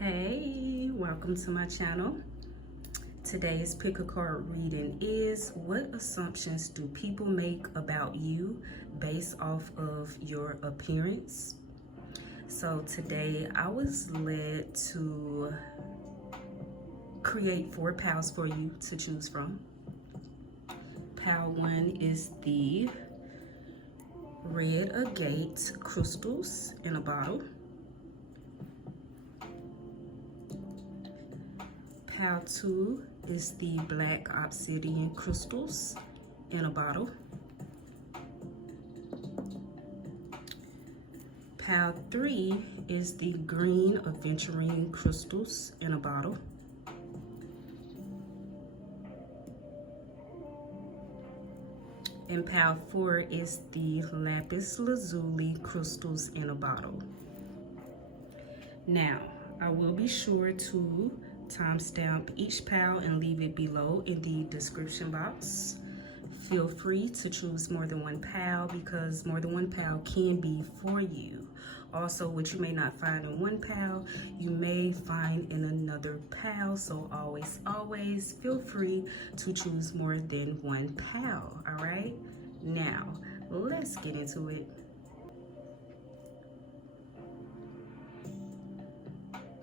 Hey, welcome to my channel. Today's pick a card reading is: what assumptions do people make about you based off of your appearance? So today I was led to create 4 pals for you to choose from. Pal 1 is the red agate crystals in a bottle. Pal 2 is the black obsidian crystals in a bottle. Pal 3 is the green Aventurine crystals in a bottle. And pal 4 is the Lapis Lazuli crystals in a bottle. Now, I will be sure to timestamp each pal and leave it below in the description box. Feel free to choose more than one pal because more than one pal can be for you. Also, what you may not find in one pal, you may find in another pal. So always feel free to choose more than one pal. All right, now let's get into it.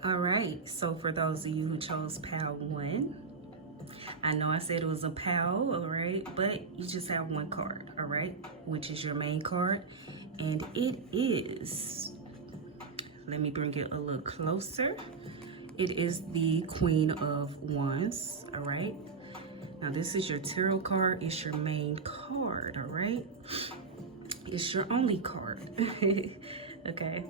All right, so for those of you who chose pal 1, I know I said it was a pal, all right, but you just have one card, all right, which is your main card, and it is, let me bring it a little closer. It is the Queen of Wands, all right. Now this is your tarot card. It's your main card, all right. It's your only card, okay.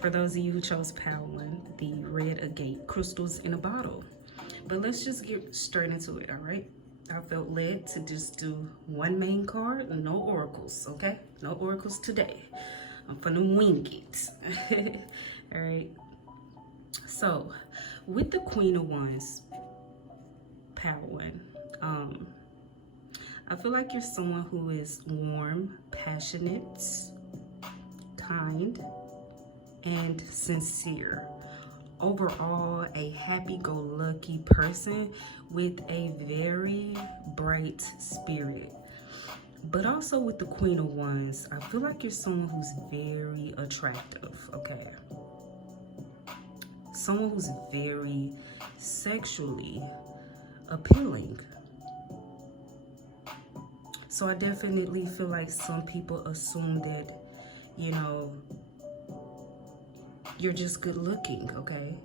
For those of you who chose pal 1, the red agate crystals in a bottle. But let's just get straight into it, all right? I felt led to just do one main card, no oracles, okay? No oracles today. I'm finna wing it. All right. So, with the Queen of Wands, pal 1, I feel like you're someone who is warm, passionate, kind, and sincere. Overall, a happy-go-lucky person with a very bright spirit. But also with the Queen of Wands, I feel like you're someone who's very attractive, okay? Someone who's very sexually appealing. So I definitely feel like some people assume that, you know, you're just good looking, okay?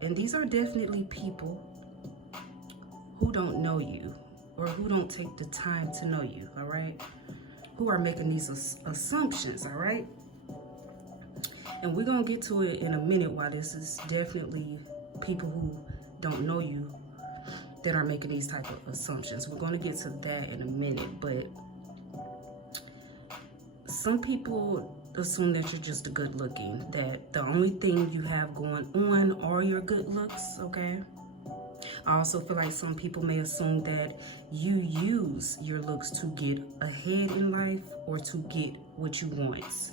And these are definitely people who don't know you or who don't take the time to know you, all right? Who are making these assumptions, all right? And we're gonna get to it in a minute why this is definitely people who don't know you that are making these type of assumptions. We're gonna get to that in a minute, but some people assume that you're just good looking, that the only thing you have going on are your good looks, okay? I also feel like some people may assume that you use your looks to get ahead in life or to get what you want.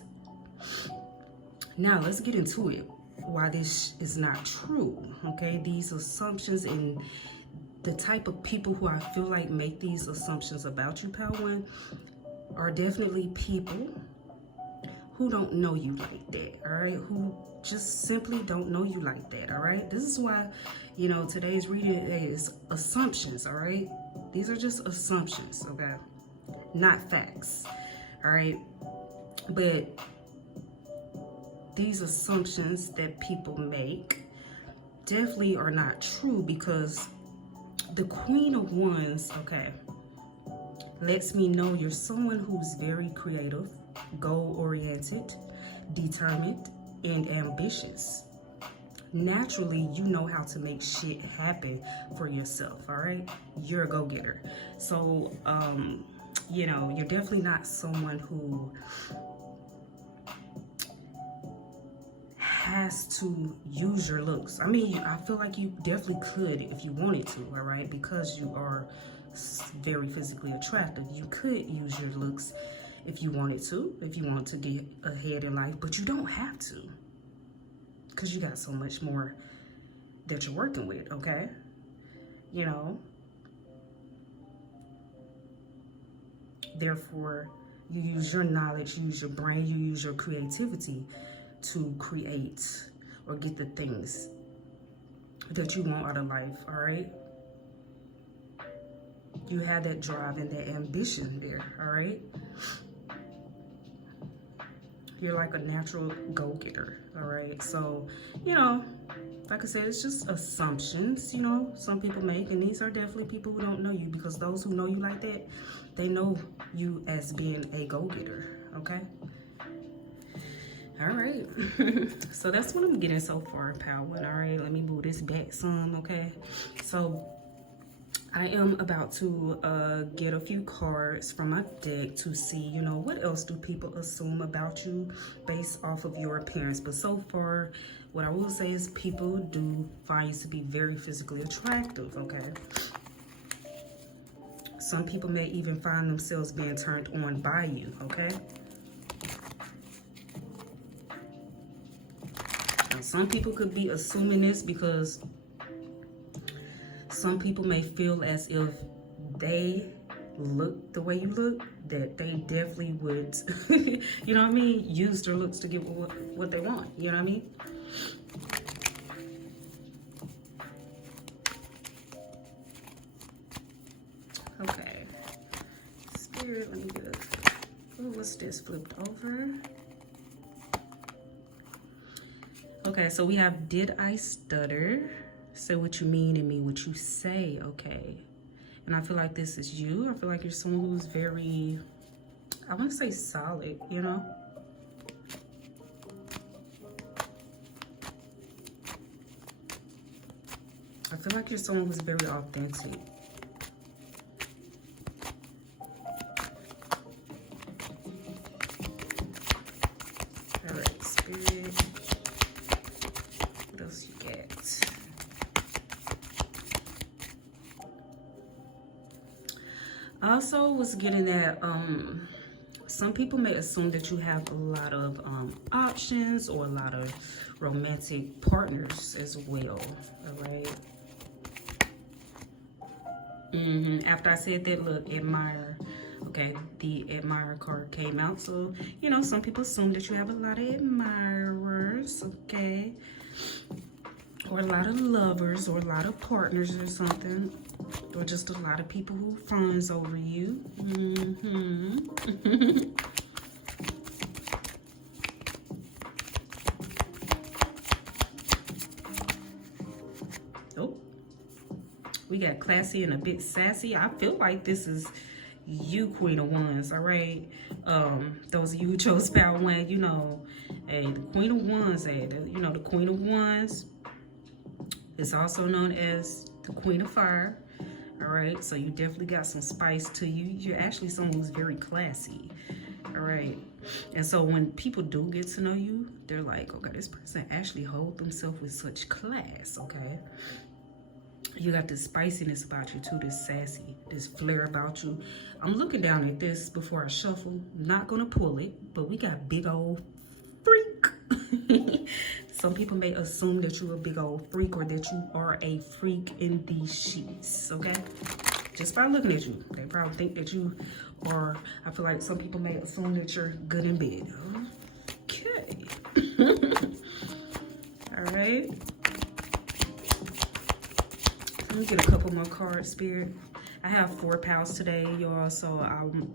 Now let's get into it, why this is not true, okay? These assumptions and the type of people who I feel like make these assumptions about you, pal 1, are definitely people who don't know you like that, all right? Who just simply don't know you like that, all right? This is why, you know, today's reading is assumptions, all right? These are just assumptions, okay? Not facts, all right? But these assumptions that people make definitely are not true because the Queen of Wands, okay, lets me know you're someone who's very creative, goal-oriented, determined, and ambitious. Naturally, you know how to make shit happen for yourself, all right? You're a go-getter. So, you know, you're definitely not someone who has to use your looks. I mean, I feel like you definitely could if you wanted to, all right? Because you are very physically attractive. You could use your looks if you wanted to, if you want to get ahead in life, but you don't have to because you got so much more that you're working with, okay? You know, therefore, you use your knowledge, you use your brain, you use your creativity to create or get the things that you want out of life, all right? You have that drive and that ambition there, all right? You're like a natural go-getter, all right? So, you know, like I said, it's just assumptions, you know, some people make, and these are definitely people who don't know you, because those who know you like that, they know you as being a go-getter, okay? All right, so that's what I'm getting so far, Power. All right, let me move this back some, okay? So I am about to get a few cards from my deck to see, you know, what else do people assume about you based off of your appearance. But so far, what I will say is people do find you to be very physically attractive, okay? Some people may even find themselves being turned on by you, okay? Now, some people could be assuming this because some people may feel as if they look the way you look, that they definitely would, you know what I mean, use their looks to get what they want, you know what I mean? Okay, Spirit, let me get a, oh, what's this, flipped over? Okay, so we have, did I stutter? Say what you mean and mean what you say, okay? And I feel like this is you. I feel like you're someone who's very, I want to say solid, you know? I feel like you're someone who's very authentic. All right, Spirit. What else you got? Also was getting that some people may assume that you have a lot of options or a lot of romantic partners as well, all right? After I said that, look, admire, okay, the admire card came out. So, you know, some people assume that you have a lot of admirers, okay? Or a lot of lovers or a lot of partners or something. Or just a lot of people who fawns over you. Oh, we got classy and a bit sassy. I feel like this is you, Queen of Wands, all right? Those of you who chose Power One, you know, hey, the Queen of Wands, hey, you know, the Queen of Wands is also known as the Queen of Fire. All right, so you definitely got some spice to you. You're actually someone who's very classy. All right, and so when people do get to know you, they're like, okay, this person actually holds themselves with such class, okay? You got this spiciness about you too, this sassy, this flair about you. I'm looking down at this before I shuffle. Not gonna pull it, but we got big old freak. Some people may assume that you're a big old freak or that you are a freak in these sheets, okay? Just by looking at you. They probably think that you are, I feel like some people may assume that you're good in bed. Okay. All right. Let me get a couple more cards, Spirit. I have 4 pals today, y'all, so I'm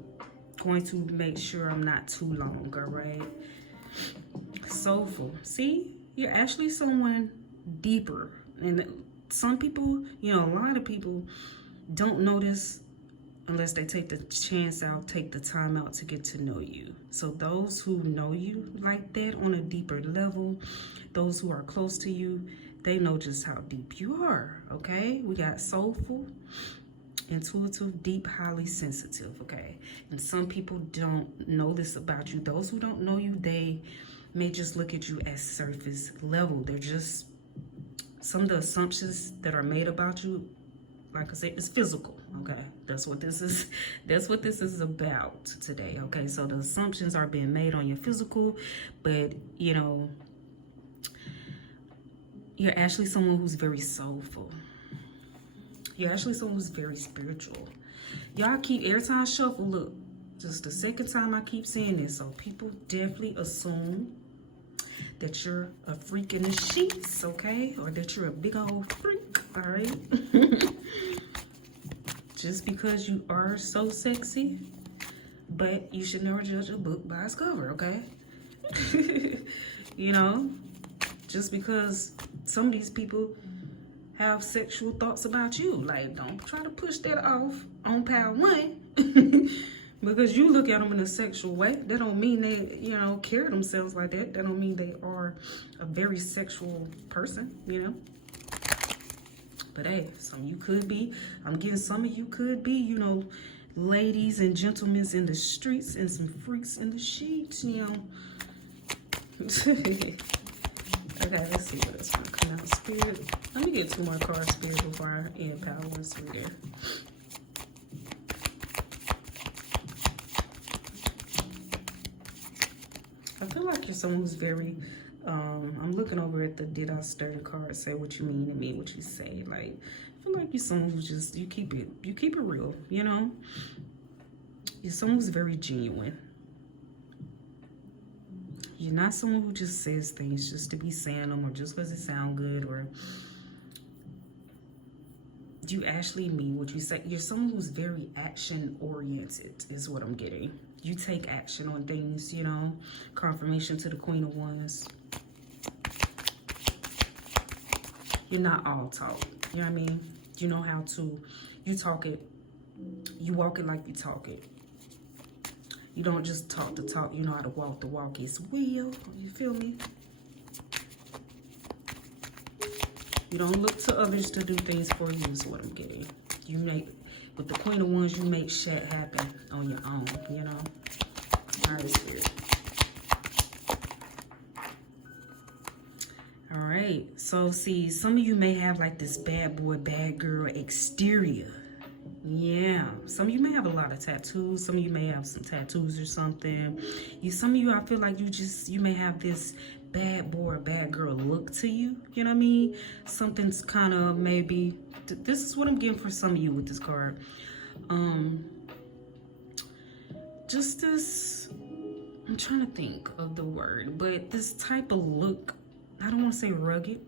going to make sure I'm not too long, all right? Soulful. See? You're actually someone deeper. And some people, you know, a lot of people don't notice unless they take the chance out, take the time out to get to know you. So those who know you like that on a deeper level, those who are close to you, they know just how deep you are, okay? We got soulful, intuitive, deep, highly sensitive, okay? And some people don't know this about you. Those who don't know you, they may just look at you as surface level. They're just, some of the assumptions that are made about you, like I said, it's physical, okay? That's what this is about today, okay? So the assumptions are being made on your physical, but you know, You're actually someone who's very soulful. You're actually someone who's very spiritual. Y'all keep, every time I shuffle, look, just the second time I keep saying this, so people definitely assume that you're a freak in the sheets, okay? Or that you're a big old freak, all right? Just because you are so sexy, but you should never judge a book by its cover, okay? You know, just because some of these people have sexual thoughts about you, like, don't try to push that off on pile one. Because you look at them in a sexual way, that don't mean they, you know, carry themselves like that. That don't mean they are a very sexual person, you know. But hey, some of you could be. I'm getting some of you could be, you know, ladies and gentlemen in the streets and some freaks in the sheets, you know. Okay, let's see what else gonna come out. Spirit. Let me get 2 more cards, Spirit, before I end power once through there. I feel like you're someone who's very, I'm looking over at the did I stir the card, say what you mean to me, what you say. Like, I feel like you're someone who just, you keep it real, you know? You're someone who's very genuine. You're not someone who just says things just to be saying them or just because it sounds good, or you actually mean what you say. You're someone who's very action oriented is what I'm getting. You take action on things, you know. Confirmation to the Queen of Wands. You're not all talk. You know what I mean? You know how to, you talk it, you walk it like you talk it. You don't just talk the talk, you know how to walk the walk as well. You feel me? You don't look to others to do things for you is what I'm getting. You make, with the Queen of Wands, you make shit happen on your own, you know? All right, Spirit. All right, so see, some of you may have like this bad boy, bad girl exterior. Yeah, some of you may have a lot of tattoos. Some of you may have some tattoos or something. Some of you, I feel like you may have this bad boy or bad girl look to you. You know what I mean? Something's kind of maybe, this is what I'm getting for some of you with this card. Just this, I'm trying to think of the word, but this type of look, I don't want to say rugged.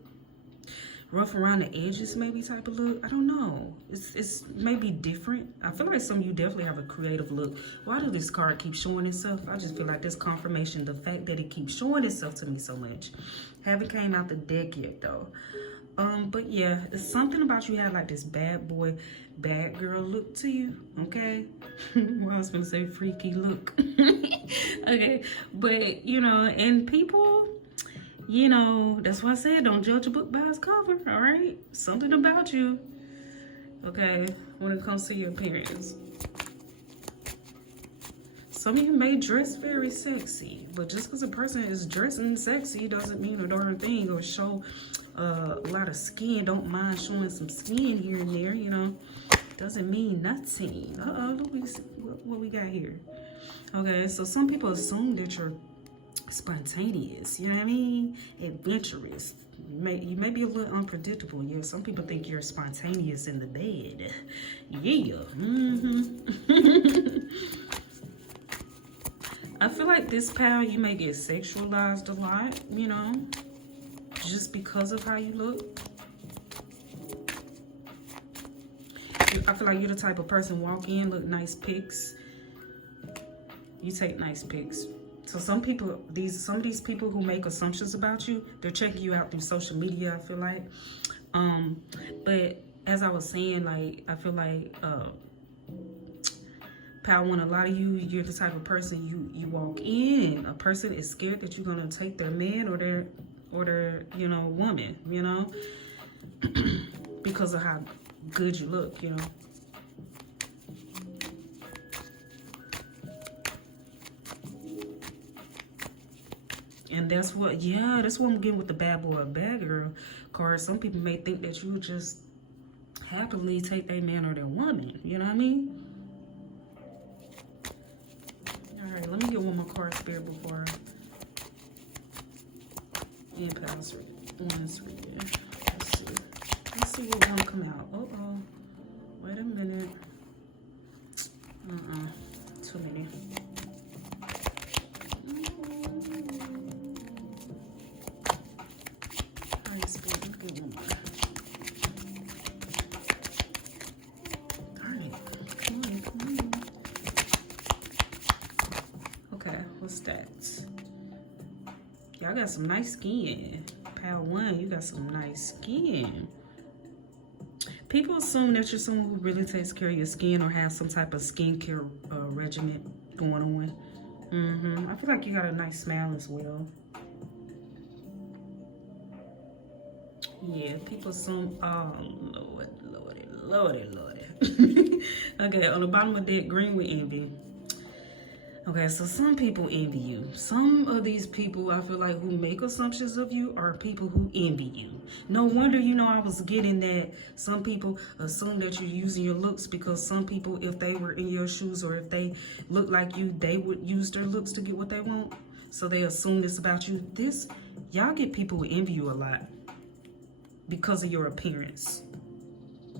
Rough around the edges maybe type of look. I don't know. It's maybe different. I feel like some of you definitely have a creative look. Why does this card keep showing itself? I just feel like this confirmation, the fact that it keeps showing itself to me so much. Haven't came out the deck yet though. But yeah, it's something about you have like this bad boy, bad girl look to you, okay? Well, I was gonna say freaky look. Okay, but you know, and people, you know, that's why I said don't judge a book by its cover, all right? Something about you, okay, when it comes to your appearance. Some of you may dress very sexy, but just because a person is dressing sexy doesn't mean a darn thing, or show a lot of skin. Don't mind showing some skin here and there, you know. Doesn't mean nothing. Look what we got here. Okay, so some people assume that you're spontaneous, you know what I mean? Adventurous. You may be a little unpredictable. Yeah, some people think you're spontaneous in the bed. Yeah. I feel like this pal, you may get sexualized a lot, you know, just because of how you look. I feel like you're the type of person walk in, look nice pics. You take nice pics. So some people, some of these people who make assumptions about you, they're checking you out through social media, I feel like. But as I was saying, like, I feel like Pal One, a lot of you, you're the type of person you walk in, a person is scared that you're gonna take their man or their you know, woman, you know, because of how good you look, you know. And that's what, yeah, that's what I'm getting with the bad boy or bad girl card. Some people may think that you just happily take their man or their woman, you know what I mean? All right, let me get one more card, Spirit, before I end past reading. one's reading. Let's see. Let's see what one come out. Uh-oh. Wait a minute. Too many. High speed. Let's get one more. Darn it. Come on, come on. Okay, what's that? Y'all got some nice skin. Pal 1, you got some nice skin. People assume that you're someone who really takes care of your skin or have some type of skincare regimen going on. I feel like you got a nice smile as well. Yeah, people assume, oh, Lordy. Okay, on the bottom of that, green with envy. Okay, so some people envy you. Some of these people, I feel like, who make assumptions of you are people who envy you. No wonder, you know, I was getting that some people assume that you're using your looks because some people, if they were in your shoes or if they look like you, they would use their looks to get what they want. So they assume this about you. Y'all get people who envy you a lot because of your appearance.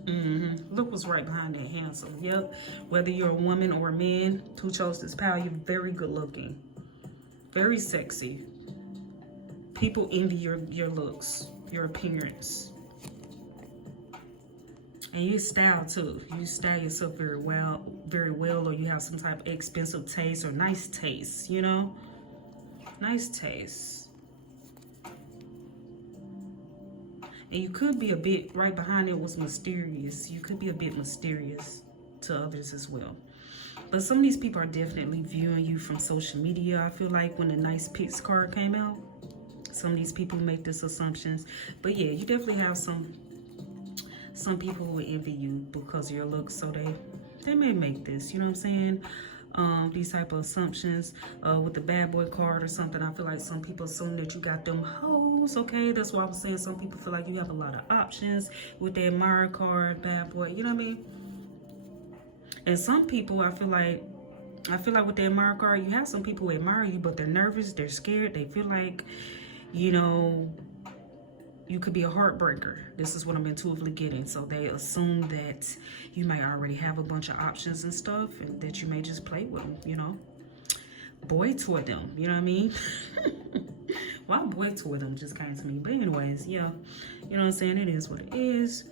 Look what's right behind that handsome. Yep. Whether you're a woman or a man who chose this pal, you're very good looking. Very sexy. People envy your looks, your appearance. And your style too. You style yourself very well, or you have some type of expensive taste or nice taste, you know? Nice taste. And you could be a bit, right behind it was mysterious. You could be a bit mysterious to others as well. But some of these people are definitely viewing you from social media. I feel like when the nice pics card came out, some of these people make these assumptions. But yeah, you definitely have some people who envy you because of your looks. So they may make this, you know what I'm saying? These type of assumptions with the bad boy card or something. I feel like some people assume that you got them hoes. Okay, that's why I was saying some people feel like you have a lot of options with the admirer card, bad boy, you know what I mean? And some people, I feel like with the admirer card, you have some people who admire you, but they're nervous, they're scared, they feel like, you know, you could be a heartbreaker. This is what I'm intuitively getting. So they assume that you might already have a bunch of options and stuff and that you may just play with them, you know. Boy toy them, you know what I mean? Why boy toy them just came to me. But anyways, yeah, you know what I'm saying? It is what it is.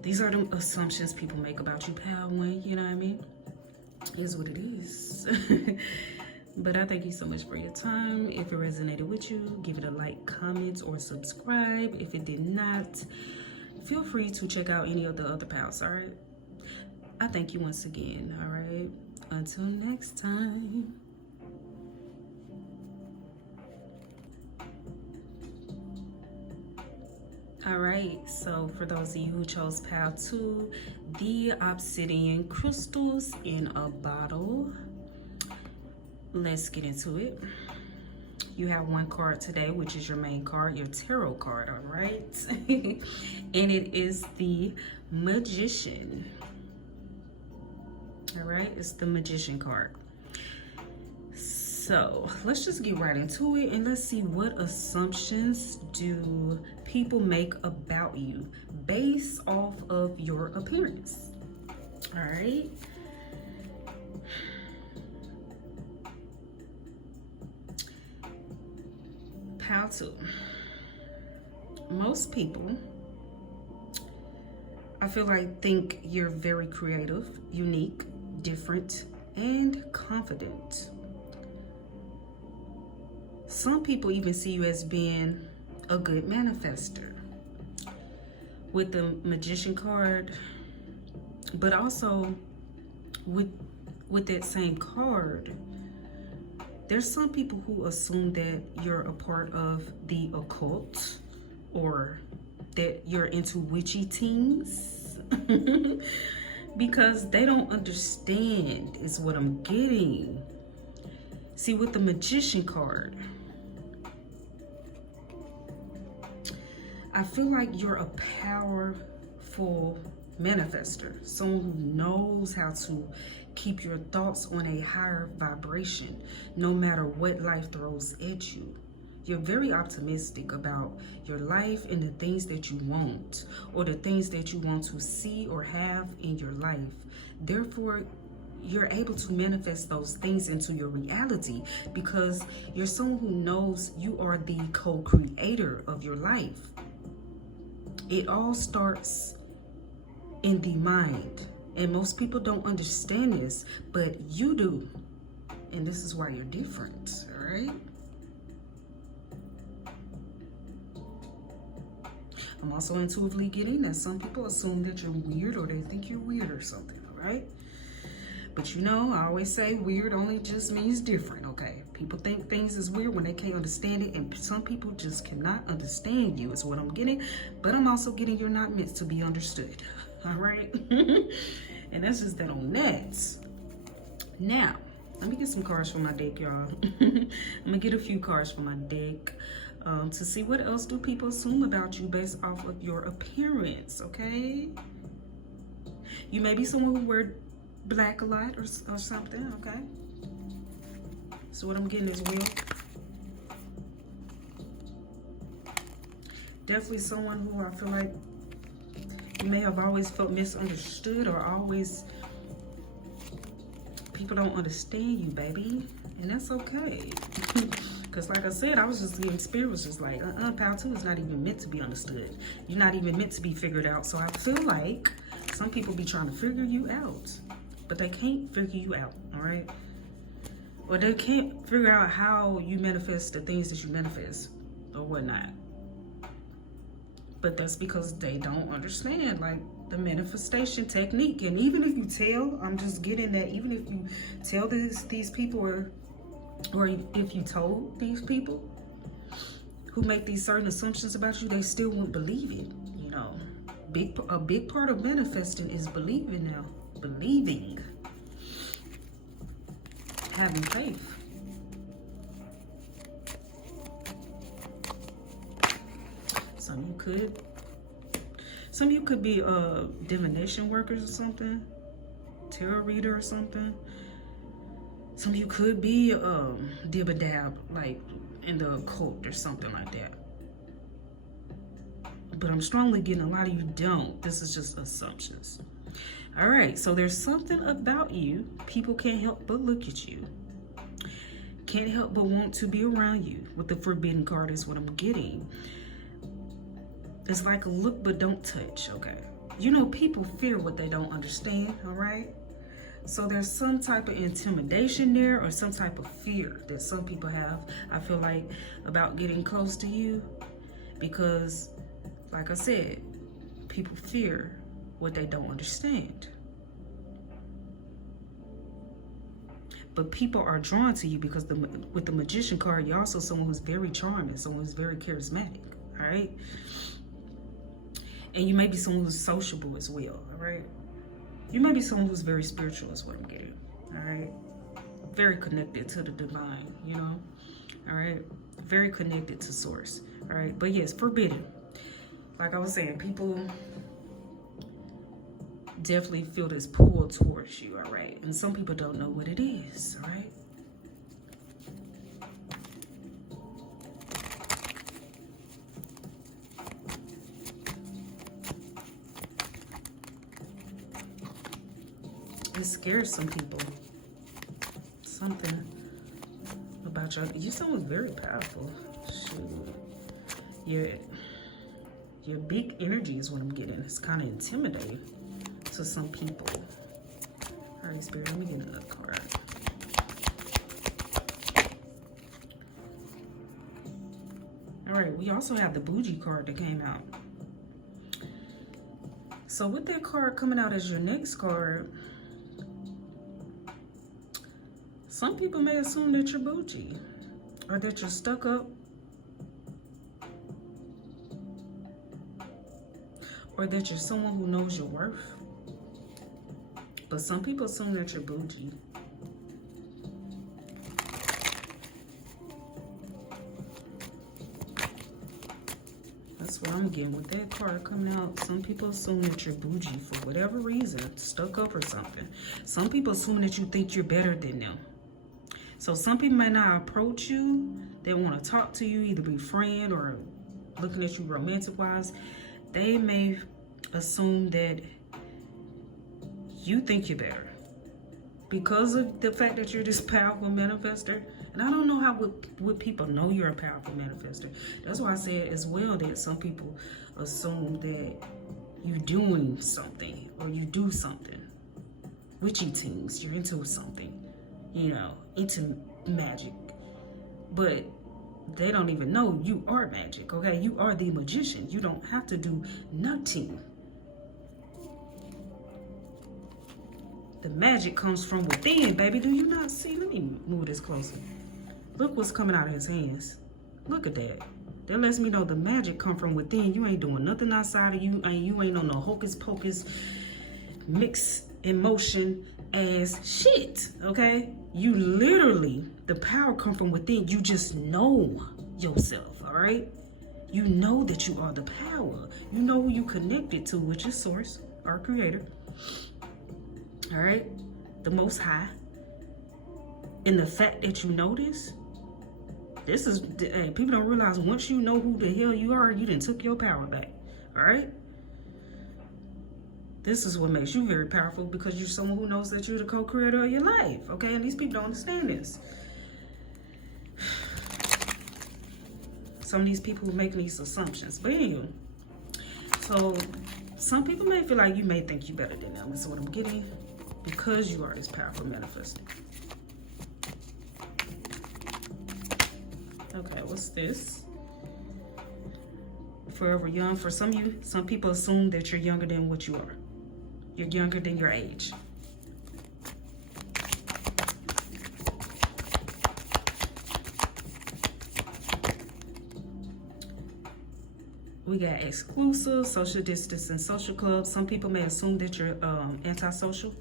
These are the assumptions people make about you, pal one, you know what I mean? It is what it is. But I thank you so much for your time. If it resonated with you, give it a like, comment, or subscribe. If it did not, feel free to check out any of the other pals, all right? I thank you once again, all right? Until next time. All right, so for those of you who chose pal 2, the Obsidian crystals in a bottle. Let's get into it. You have one card today, which is your main card, your tarot card, all right? And it is the Magician. All right, it's the Magician card. So let's just get right into it and let's see what assumptions do people make about you based off of your appearance. All right. How to. Most people, I feel like, think you're very creative, unique, different, and confident. Some people even see you as being a good manifester with the Magician card, but also with that same card, there's some people who assume that you're a part of the occult or that you're into witchy things because they don't understand is what I'm getting. See, with the Magician card, I feel like you're a powerful manifester, someone who knows how to keep your thoughts on a higher vibration no matter what life throws at you. You're very optimistic about your life and the things that you want, or the things that you want to see or have in your life. Therefore, you're able to manifest those things into your reality because you're someone who knows you are the co-creator of your life. It all starts in the mind, and most people don't understand this, but you do, and this is why you're different. All right, I'm also intuitively getting that some people assume that you're weird, or they think you're weird or something. All right, but you know, I always say weird only just means different. Okay, people think things is weird when they can't understand it, and some people just cannot understand you is what I'm getting. But I'm also getting you're not meant to be understood. All right. And that's just that on that. Now, let me get some cards from my deck, y'all. I'm gonna get a few cards from my deck to see what else do people assume about you based off of your appearance. Okay, you may be someone who wear black a lot or something. Okay, so what I'm getting is well, definitely someone who I feel like you may have always felt misunderstood, or always people don't understand you, baby, and that's okay. Because like I said, I was just getting spirit was just like, pal 2 is not even meant to be understood. You're not even meant to be figured out. So I feel like some people be trying to figure you out, but they can't figure you out. All right, or they can't figure out how you manifest the things that you manifest or whatnot. But that's because they don't understand like the manifestation technique. And even if you tell, I'm just getting that, even if you tell these people, or if you told these people who make these certain assumptions about you, they still won't believe it. You know, a big part of manifesting is believing now. Believing. Having faith. Some of you could be divination workers or something, tarot reader or something. Some of you could be dib-a-dab, like in the occult or something like that. But I'm strongly getting a lot of you don't. This is just assumptions. All right, so there's something about you. People can't help but look at you. Can't help but want to be around you. With the forbidden card is what I'm getting. It's like a look but don't touch, okay? You know, people fear what they don't understand, all right? So there's some type of intimidation there, or some type of fear that some people have, I feel like, about getting close to you. Because, like I said, people fear what they don't understand. But people are drawn to you because with the Magician card, you're also someone who's very charming, someone who's very charismatic, all right? And you may be someone who's sociable as well, all right? You may be someone who's very spiritual is what I'm getting, all right? Very connected to the divine, you know? All right? Very connected to source, all right? But yes, forbidden. Like I was saying, people definitely feel this pull towards you, all right? And some people don't know what it is, all right? It scares some people. Something about you. Someone very powerful. Shoot. Your big energy is what I'm getting. It's kind of intimidating to some people. All right, Spirit, let me get another card. All right, we also have the Bougie card that came out. So with that card coming out as your next card, some people may assume that you're bougie, or that you're stuck up, or that you're someone who knows your worth. But some people assume that you're bougie. That's what I'm getting with that card coming out. Some people assume that you're bougie for whatever reason, stuck up or something. Some people assume that you think you're better than them. So some people may not approach you. They want to talk to you, either be friend or looking at you romantic wise. They may assume that you think you're better because of the fact that you're this powerful manifester. And I don't know how would people know you're a powerful manifester. That's why I said as well that some people assume that you're doing something or you do something. Witchy things, you're into something, you know, into magic. But they don't even know you are magic, okay? You are the magician. You don't have to do nothing. The magic comes from within, baby. Do you not see? Let me move this closer. Look what's coming out of his hands. Look at that. That lets me know the magic come from within. You ain't doing nothing outside of you, and you ain't on no hocus pocus mixed emotion as shit, okay? You literally, the power come from within. You just know yourself, all right? You know that you are the power. You know who you connected to, which is source, our creator, all right? The Most High. And the fact that you know this is, hey, people don't realize once you know who the hell you are, you done took your power back, all right? This is what makes you very powerful, because you're someone who knows that you're the co-creator of your life, okay? And these people don't understand this. Some of these people are making these assumptions. But anyway, so some people may feel like you may think you're better than them. That's what I'm getting, because you are this powerful manifestor. Okay, what's this? Forever young. For some of you, some people assume that you're younger than what you are. You're younger than your age. We got exclusive, social distance, and social clubs. Some people may assume that you're antisocial.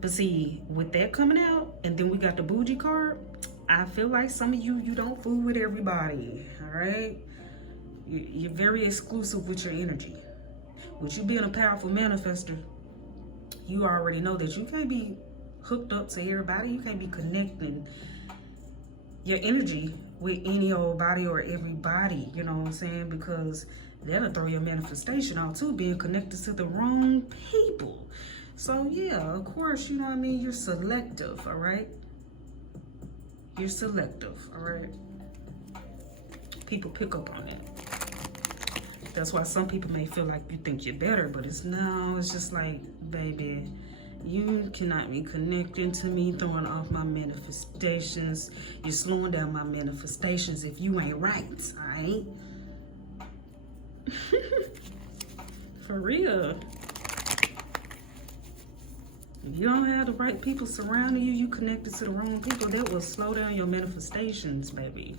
But see, with that coming out, and then we got the bougie card, I feel like some of you don't fool with everybody, all right? You're very exclusive with your energy. With you being a powerful manifester, you already know that you can't be hooked up to everybody. You can't be connecting your energy with any old body or everybody, you know what I'm saying? Because that'll throw your manifestation out too, being connected to the wrong people. So yeah, of course, you know what I mean? You're selective, all right? You're selective, all right? People pick up on that. That's why some people may feel like you think you're better, but it's just like, baby, you cannot be connecting to me, throwing off my manifestations. You're slowing down my manifestations if you ain't right, all right? For real. If you don't have the right people surrounding you, you connected to the wrong people, that will slow down your manifestations, baby.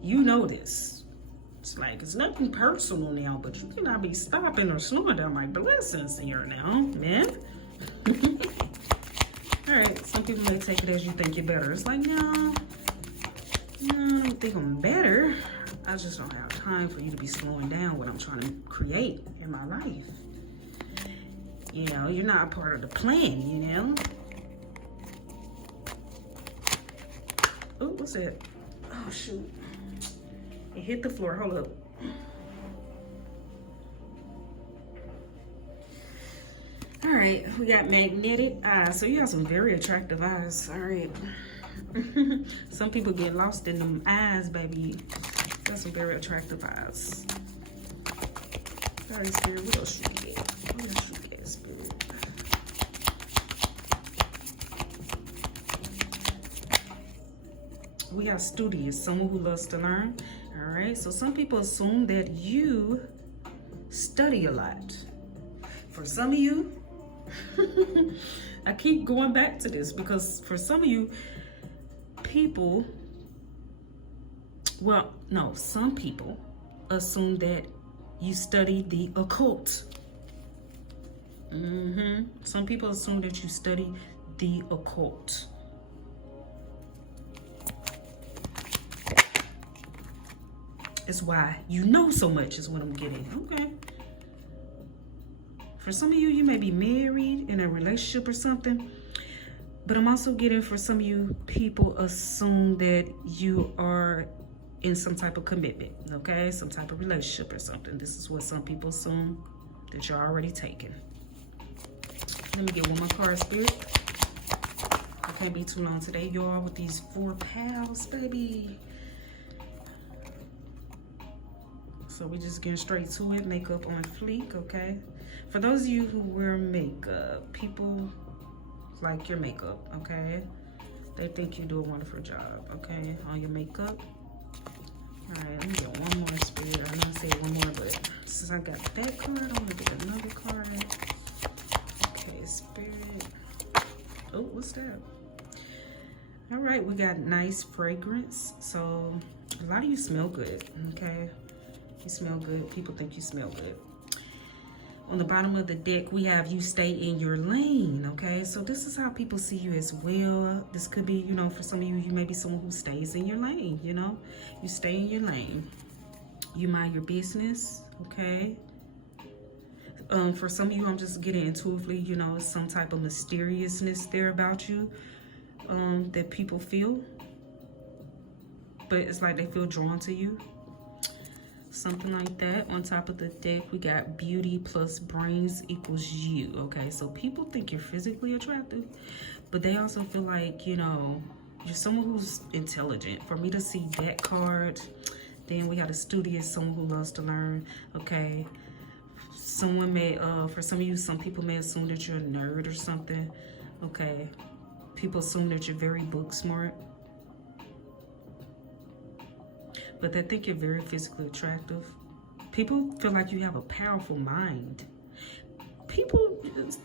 You know this. It's like, it's nothing personal now, but you cannot be stopping or slowing down my blessings here now, man. All right, some people may take it as you think you're better. It's like, no, I don't think I'm better. I just don't have time for you to be slowing down what I'm trying to create in my life. You know, you're not a part of the plan, you know? Oh, what's that? Oh, shoot. It hit the floor. Hold up. All right, we got magnetic eyes. So you have some very attractive eyes. All right. Some people get lost in them eyes, baby. Got some very attractive eyes. Sorry, Spirit. What else should we get? What else should we get, Spirit? We have studious, someone who loves to learn. All right, so some people assume that you study a lot. For some of you, I keep going back to this because for some of you, some people assume that you study the occult. Some people assume that you study the occult. It's why you know so much is what I'm getting. Okay. For some of you, you may be married in a relationship or something, But I'm also getting, for some of you, people assume that you are in some type of commitment, okay? Some type of relationship or something. This is what some people assume, that you're already taken. Let me get one more card, Spirit. I can't be too long today, y'all, with these 4 pals, baby. So we're just getting straight to it. Makeup on fleek, okay? For those of you who wear makeup, people like your makeup, okay? They think you do a wonderful job, okay, on your makeup. All right, let me get one more, Spirit. I know I said one more, but since I got that card, I'm gonna get another card. Okay, Spirit. Oh, what's that? All right, we got nice fragrance. So a lot of you smell good, okay? You smell good. People think you smell good. On the bottom of the deck, we have you stay in your lane, okay? So this is how people see you as well. This could be, you know, for some of you, you may be someone who stays in your lane, you know? You stay in your lane. You mind your business, okay? For some of you, I'm just getting intuitively, you know, some type of mysteriousness there about you that people feel. But it's like they feel drawn to you. Something like that. On top of the deck, we got beauty plus brains equals you, okay? So people think you're physically attractive, but they also feel like, you know, you're someone who's intelligent. For me to see that card, then we got a studious, someone who loves to learn, okay? Someone may, for some of you, some people may assume that you're a nerd or something, okay? People assume that you're very book smart. But they think you're very physically attractive. People feel like you have a powerful mind.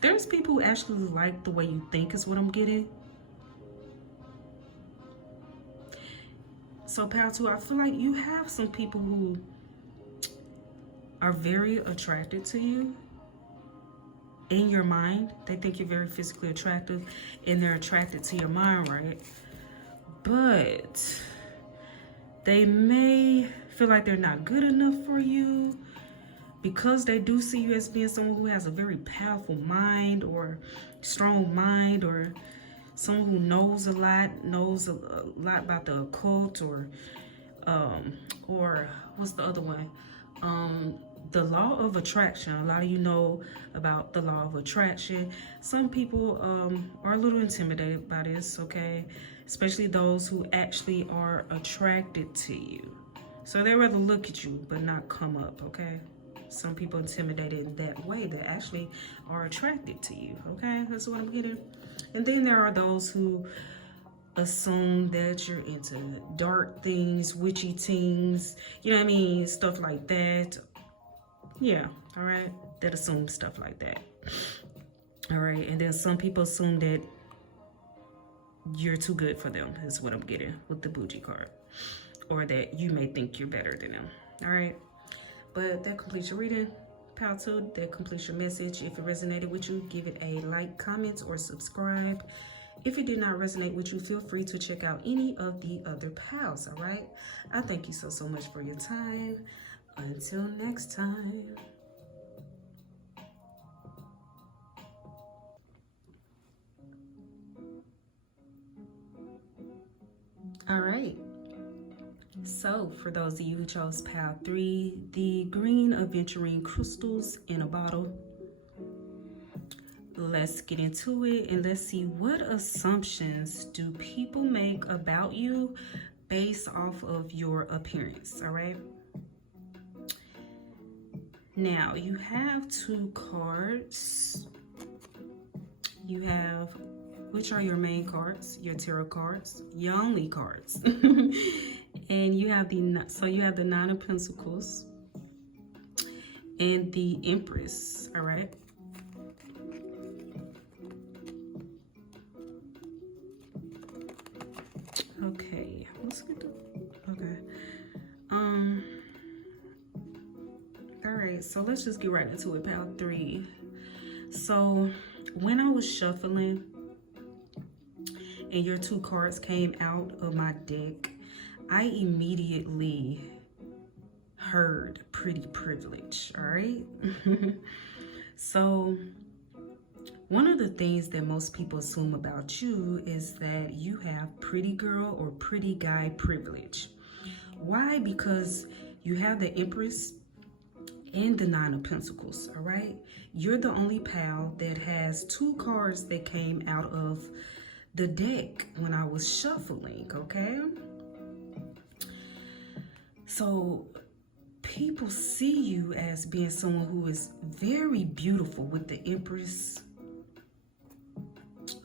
There's people who actually like the way you think is what I'm getting. So, pal two, I feel like you have some people who are very attracted to you. In your mind, they think you're very physically attractive and they're attracted to your mind, right? But they may feel like they're not good enough for you because they do see you as being someone who has a very powerful mind or strong mind, or someone who knows a lot about the occult, or what's the other one? The law of attraction. A lot of you know about the law of attraction. Some people are a little intimidated by this, okay? Especially those who actually are attracted to you. So they rather look at you but not come up, okay? Some people intimidated in that way that actually are attracted to you, okay? That's what I'm getting. And then there are those who assume that you're into dark things, witchy things, you know what I mean? Stuff like that. Yeah, all right? That assume stuff like that. All right, and then some people assume that you're too good for them, is what I'm getting with the bougie card. Or that you may think you're better than them, all right? But that completes your reading, pal two. That completes your message. If it resonated with you, give it a like, comment, or subscribe. If it did not resonate with you, feel free to check out any of the other pals, all right? I thank you so much for your time. Until next time. All right. So for those of you who chose pile 3, the green Aventurine crystals in a bottle. Let's get into it and let's see, what assumptions do people make about you based off of your appearance, all right? Now, you have 2 cards. You have, which are your main cards, your tarot cards, your only cards. And you have the 9 of Pentacles and the Empress, all right? Okay, let's get the, okay. All right, so let's just get right into it, pal 3. So when I was shuffling and your 2 cards came out of my deck, I immediately heard pretty privilege, all right? So One of the things that most people assume about you is that you have pretty girl or pretty guy privilege. Why? Because you have the Empress and the Nine of Pentacles, all right? You're the only pal that has 2 cards that came out of the deck when I was shuffling, okay? So people see you as being someone who is very beautiful with the Empress.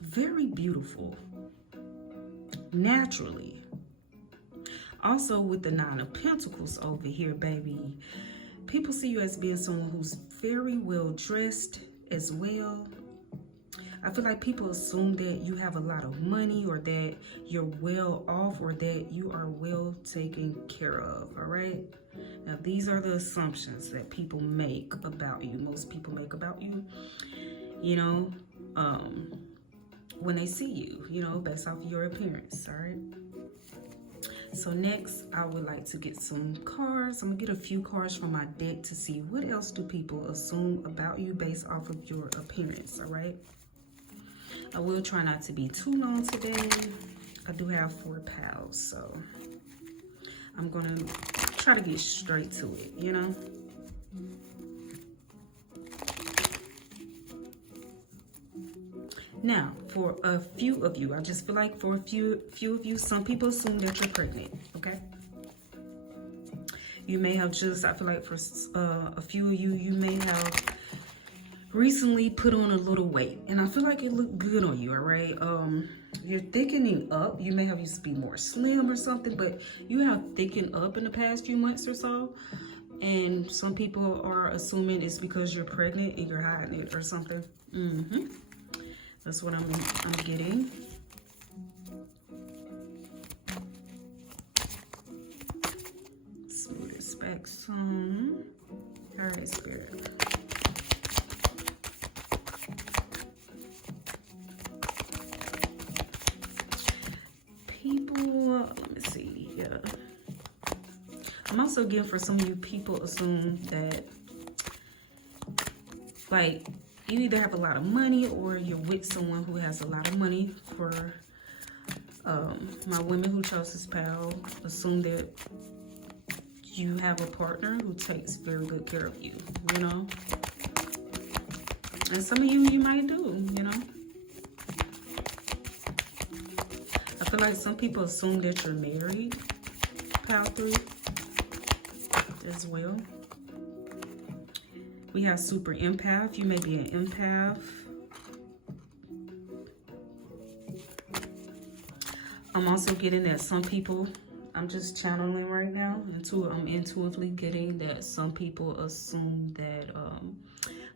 Very beautiful. Naturally. Also with the Nine of Pentacles over here, baby. People see you as being someone who's very well dressed as well. I feel like people assume that you have a lot of money or that you're well off or that you are well taken care of, all right? Now, these are the assumptions that people make about you. Most people make about you, you know, when they see you, you know, based off your appearance, all right? So next, I would like to get some cards. I'm gonna get a few cards from my deck to see what else do people assume about you based off of your appearance, all right? I will try not to be too long today. I do have 4 pals, so I'm gonna try to get straight to it, you know? Now, for a few of you, I just feel like for a few of you, some people assume that you're pregnant, okay? You may have just, I feel like for a few of you, you may have recently put on a little weight, and I feel like it looked good on you, all right? You're thickening up. You may have used to be more slim or something, but you have thickened up in the past few months or so, and some people are assuming it's because you're pregnant and you're hiding it or something. That's what I'm getting. Smooth this back some. All right, Spirit. People, let me see. Yeah. I'm also getting for some of you people assume that, like, you either have a lot of money or you're with someone who has a lot of money. For my women who chose this pal, assume that you have a partner who takes very good care of you, you know? And some of you, you might do, you know? I feel like some people assume that you're married, pal 3, as well. We have super empath. You may be an empath. I'm also getting that some people, I'm just channeling right now. I'm intuitively getting that some people assume that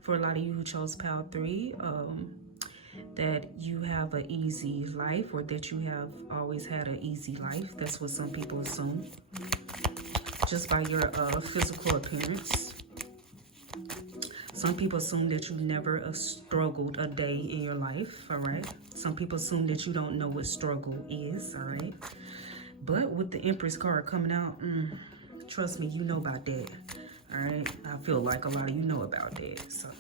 for a lot of you who chose pal 3, that you have an easy life or that you have always had an easy life. That's what some people assume just by your physical appearance. Some people assume that you never struggled a day in your life, all right? Some people assume that you don't know what struggle is, all right? But with the Empress card coming out, trust me, you know about that, all right? I feel like a lot of you know about that, so,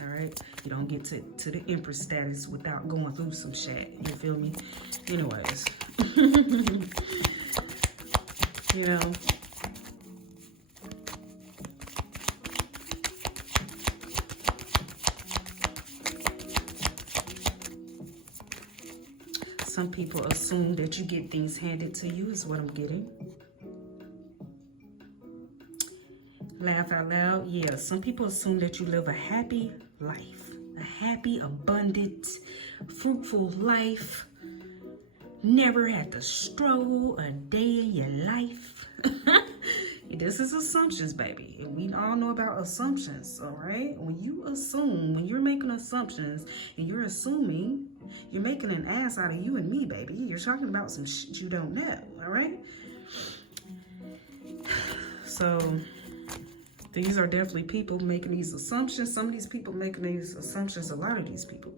all right? You don't get to the Empress status without going through some shit, you feel me? Anyways, you know, some people assume that you get things handed to you is what I'm getting. Laugh out loud. Yeah, some people assume that you live a happy life. A happy, abundant, fruitful life. Never had to struggle a day in your life. This is assumptions, baby. And we all know about assumptions, all right? When you assume, when you're making assumptions and you're assuming, you're making an ass out of you and me, baby. You're talking about some shit you don't know, all right? So these are definitely people making these assumptions. Some of these people making these assumptions, a lot of these people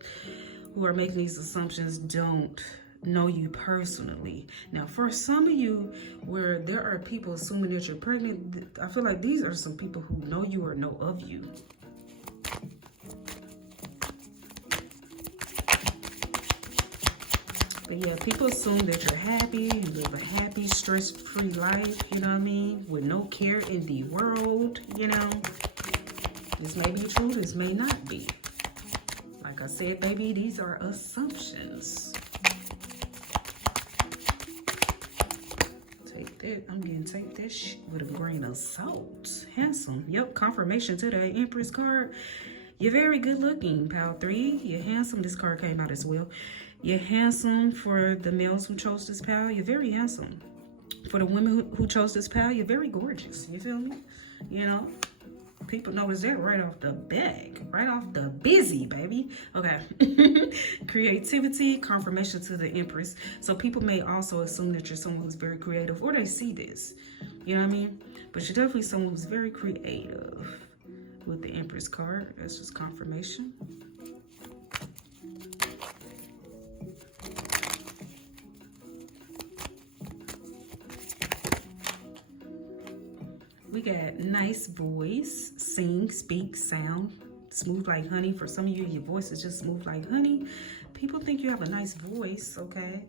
who are making these assumptions don't know you personally. Now, for some of you where there are people assuming that you're pregnant, I feel like these are some people who know you or know of you. But yeah, people assume that you're happy, you live a happy, stress-free life, you know what I mean? With no care in the world, you know? This may be true, this may not be. Like I said, baby, these are assumptions. Take that, I'm gonna take that shit with a grain of salt. Handsome, yep, confirmation to the Empress card. You're very good looking, pal 3. You're handsome. This card came out as well. You're handsome for the males who chose this pal. You're very handsome. For the women who chose this pal, you're very gorgeous. You feel me? You know, people notice that right off the bag, right off the busy, baby. Okay. Creativity, confirmation to the Empress. So people may also assume that you're someone who's very creative, or they see this. You know what I mean? But you're definitely someone who's very creative. With the Empress card, that's just confirmation. We got nice voice, sing, speak, sound, smooth like honey. For some of you, your voice is just smooth like honey. People think you have a nice voice, okay?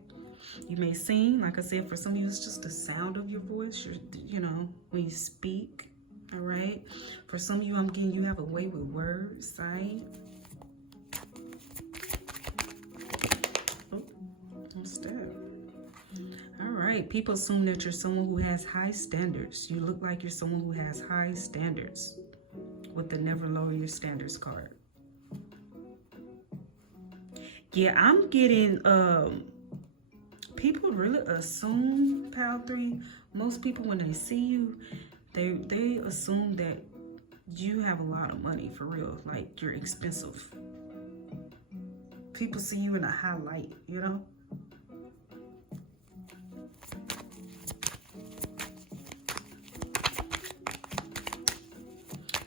You may sing, like I said, for some of you, it's just the sound of your voice, you know, when you speak. All right. For some of you, I'm getting you have a way with words, right? Oh, what's that? All right. People assume that you're someone who has high standards. You look like you're someone who has high standards with the never lower your standards card. Yeah, I'm getting, people really assume, pal 3, most people when they see you, they assume that you have a lot of money, for real, like you're expensive. People see you in a high light, you know?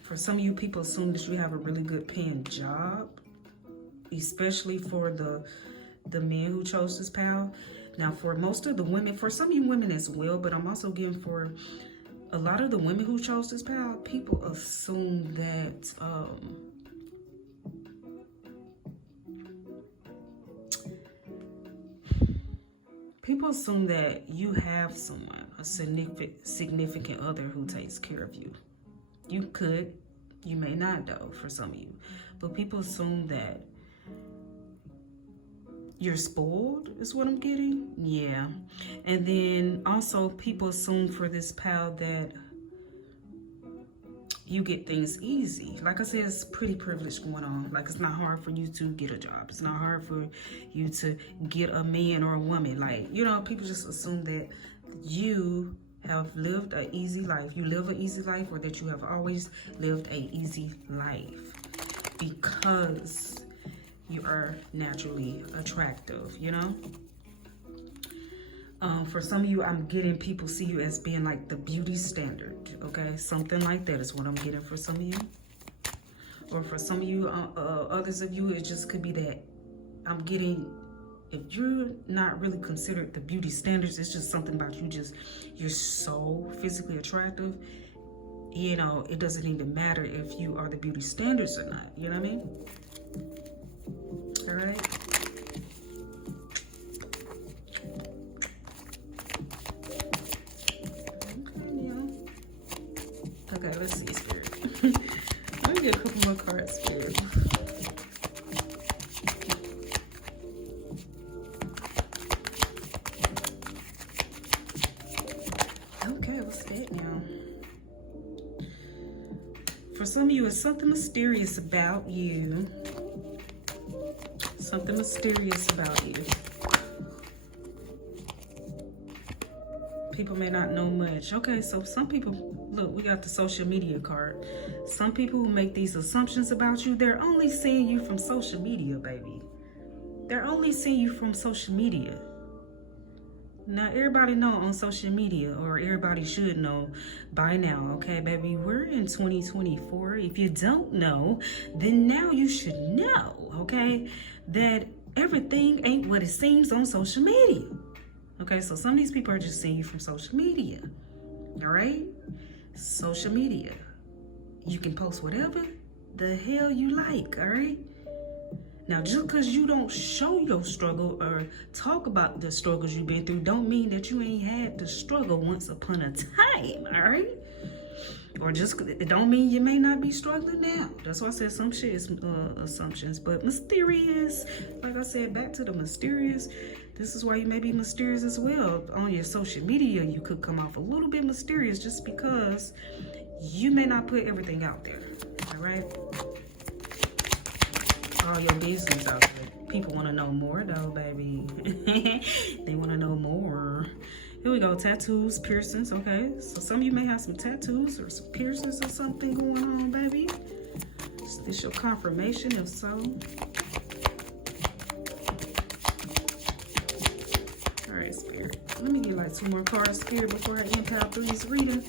For some of you, people assume that you have a really good paying job, especially for the men who chose this pal. Now, for most of the women, for some of you women as well, but I'm also getting for a lot of the women who chose this pal, people assume that you have someone, a significant other who takes care of you. You could, you may not though, for some of you. But people assume that you're spoiled is what I'm getting. Yeah. And then also people assume for this pal that you get things easy. Like I said, it's pretty privilege going on. Like it's not hard for you to get a job. It's not hard for you to get a man or a woman. Like, you know, people just assume that you have lived an easy life. You live an easy life, or that you have always lived an easy life because you are naturally attractive, you know? For some of you, I'm getting people see you as being like the beauty standard, okay? Something like that is what I'm getting for some of you. Or for some of you, others of you, it just could be that I'm getting, if you're not really considered the beauty standards, it's just something about you, you're so physically attractive, you know, it doesn't even matter if you are the beauty standards or not, you know what I mean? All right. Okay, let's see, Spirit. Let me get a couple more cards, Spirit. Okay, what's that now? For some of you, it's something mysterious about you. Something mysterious about you. People may not know much. Okay, so some people, look, we got the social media card. Some people who make these assumptions about you, they're only seeing you from social media, baby. They're only seeing you from social media. Now, everybody know on social media, or everybody should know by now, okay, baby? We're in 2024. If you don't know, then now you should know, okay, that everything ain't what it seems on social media. Okay, so some of these people are just seeing you from social media, all right? Social media. You can post whatever the hell you like, all right? Now, just because you don't show your struggle or talk about the struggles you've been through, don't mean that you ain't had the struggle once upon a time, all right? Or just, it don't mean you may not be struggling now. That's why I said some shit is assumptions. But mysterious, like I said, back to the mysterious. This is why you may be mysterious as well. On your social media, you could come off a little bit mysterious just because you may not put everything out there, all right? All your business out there. People want to know more though, baby. They want to know more. Here we go, tattoos, piercings, okay? So some of you may have some tattoos or some piercings or something going on, baby. Is this your confirmation? If so. All right, Spirit. Let me get like 2 more cards, Spirit, before I end out through this reading.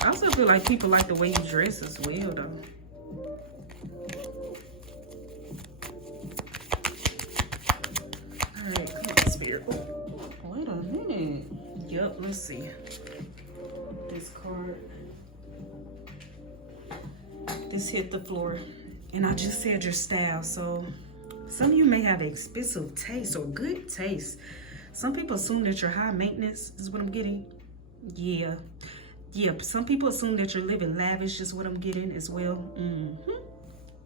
I also feel like people like the way you dress as well, though. Wait a minute. Yep, let's see. This card. This hit the floor. And I just said your style. So some of you may have expensive taste or good taste. Some people assume that you're high maintenance, is what I'm getting. Yeah. Yeah, some people assume that you're living lavish, is what I'm getting as well.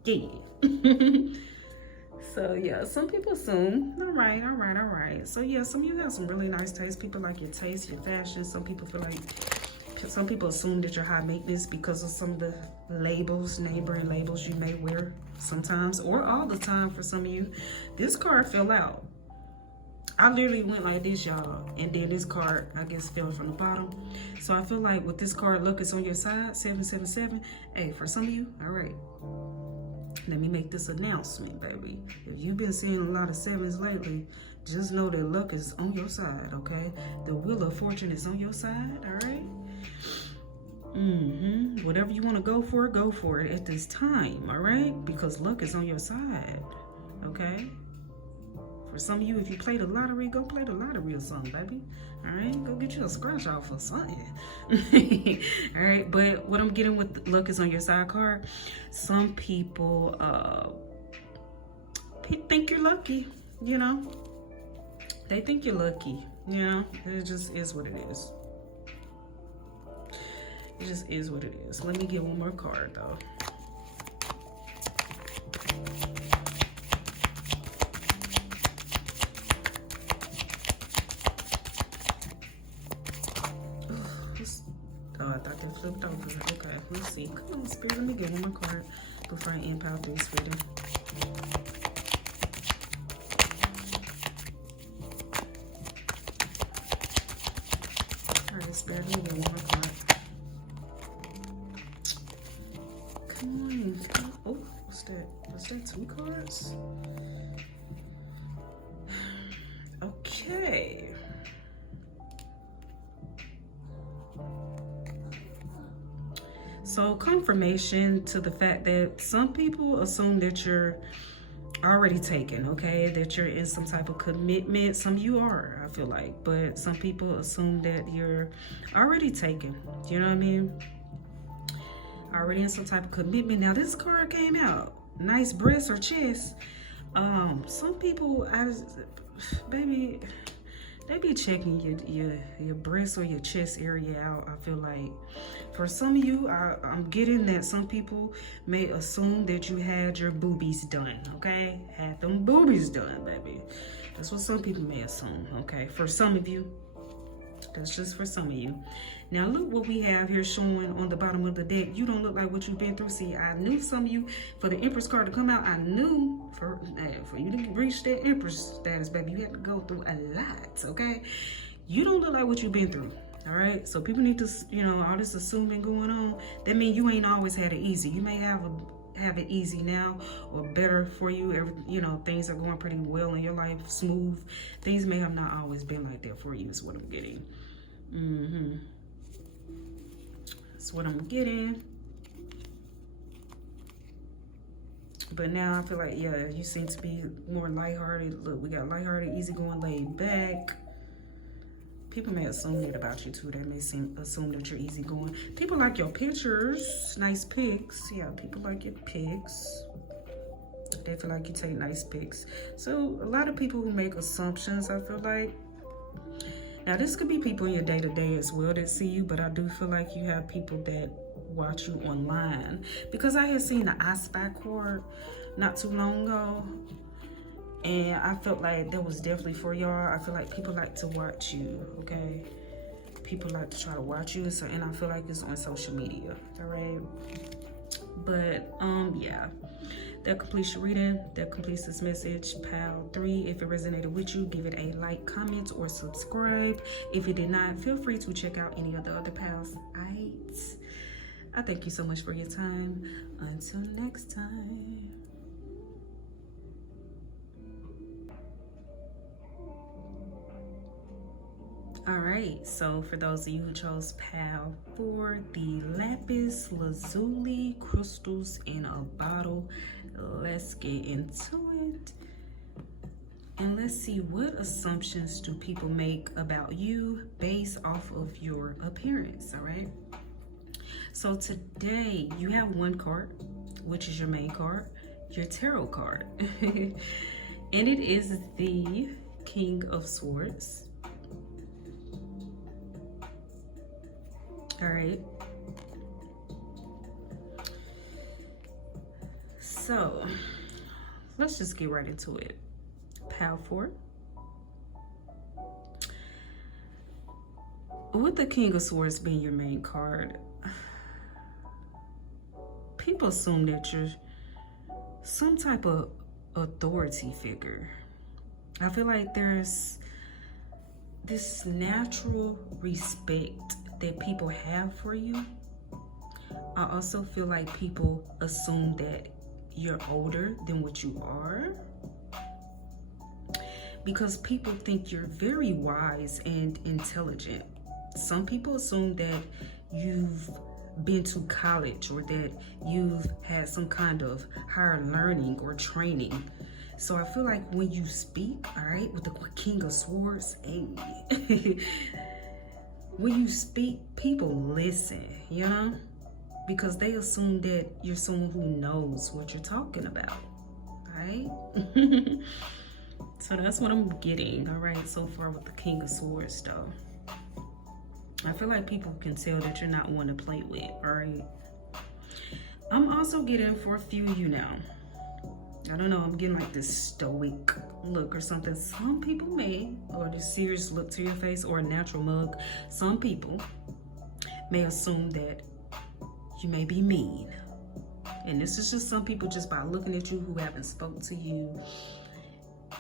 Yeah. So yeah, some people assume. All right. So yeah, some of you have some really nice taste. People like your taste, your fashion. Some people feel like, some people assume that you're high maintenance because of some of the labels, name brand labels you may wear sometimes or all the time for some of you. This card fell out. I literally went like this, y'all, and then this card, I guess, fell from the bottom. So I feel like with this card, luck is on your side, 777. Hey, for some of you, all right. Let me make this announcement, baby. If you've been seeing a lot of 7s lately, just know that luck is on your side, okay? The wheel of fortune is on your side, all right? Whatever you want to go for it at this time, all right? Because luck is on your side, okay? For some of you, if you play the lottery, go play the lottery or something, baby. All right, go get you a scratch off or something. All right, but what I'm getting with luck is on your side card. Some people think you're lucky, you know. They think you're lucky, you know. It just is what it is. It just is what it is. Let me get one more card, though. Oh, I thought they flipped over. Okay, let's see. Come on, Spirit. Let me get one more card before I end out this reading. All right, Spirit. Let me get one more card. Come on. Oh, what's that? Was that 2 cards? Okay. So confirmation to the fact that some people assume that you're already taken, okay? That you're in some type of commitment. Some of you are, I feel like. But some people assume that you're already taken. You know what I mean? Already in some type of commitment. Now this card came out. Nice breast or chest. Some people, baby, they be checking your breast or your chest area out, I feel like. For some of you, I'm getting that some people may assume that you had your boobies done, okay? Had them boobies done, baby. That's what some people may assume, okay? For some of you, that's just for some of you. Now, look what we have here showing on the bottom of the deck. You don't look like what you've been through. See, I knew some of you, for the Empress card to come out, I knew for you to reach that Empress status, baby, you had to go through a lot, okay? You don't look like what you've been through, all right? So people need to, you know, all this assuming going on, that means you ain't always had it easy. You may have it easy now or better for you. You know, things are going pretty well in your life, smooth. Things may have not always been like that for you is what I'm getting. That's what I'm getting. But now I feel like, yeah, you seem to be more lighthearted. Look, we got lighthearted, easygoing, laid back. People may assume that about you too. They may assume that you're easygoing. People like your pictures, nice pics. Yeah, people like your pics. They feel like you take nice pics. So a lot of people who make assumptions, I feel like. Now this could be people in your day-to-day as well that see you, but I do feel like you have people that watch you online. Because I had seen the I Spy card not too long ago. And I felt like that was definitely for y'all. I feel like people like to watch you, okay? People like to try to watch you, so, and I feel like it's on social media, all right? But, yeah. That completes your reading. That completes this message. Pile 3, if it resonated with you, give it a like, comment, or subscribe. If it did not, feel free to check out any of the other piles. I thank you so much for your time. Until next time. All right, so for those of you who chose pile 4, the Lapis, Lazuli, crystals in a bottle, let's get into it. And let's see, what assumptions do people make about you based off of your appearance, all right? So today you have one card, which is your main card, your tarot card. And it is the King of Swords. All right. So let's just get right into it. Pile 4. With the King of Swords being your main card, people assume that you're some type of authority figure. I feel like there's this natural respect that people have for you. I also feel like people assume that you're older than what you are, because people think you're very wise and intelligent. Some people assume that you've been to college or that you've had some kind of higher learning or training. So I feel like when you speak, all right, with the King of Swords, hey, when you speak, people listen, you know, because they assume that you're someone who knows what you're talking about, right? So that's what I'm getting, all right, so far with the King of Swords, though. I feel like people can tell that you're not one to play with, all right? I'm also getting, for a few of you now, I don't know, I'm getting like this stoic look or something. Some people may, or this serious look to your face, or a natural mug. Some people may assume that you may be mean. And this is just some people just by looking at you who haven't spoken to you,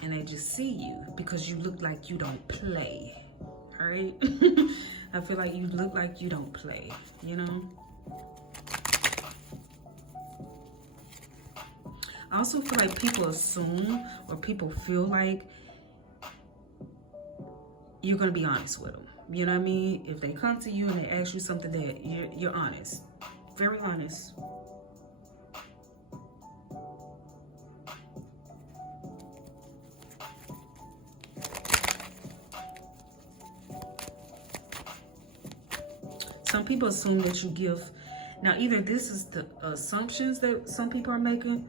and they just see you because you look like you don't play, all right? I feel like you look like you don't play, you know? I also feel like people assume, or people feel like you're gonna be honest with them. You know what I mean? If they come to you and they ask you something, that you're honest, very honest. Some people assume that you give. Now, either this is the assumptions that some people are making,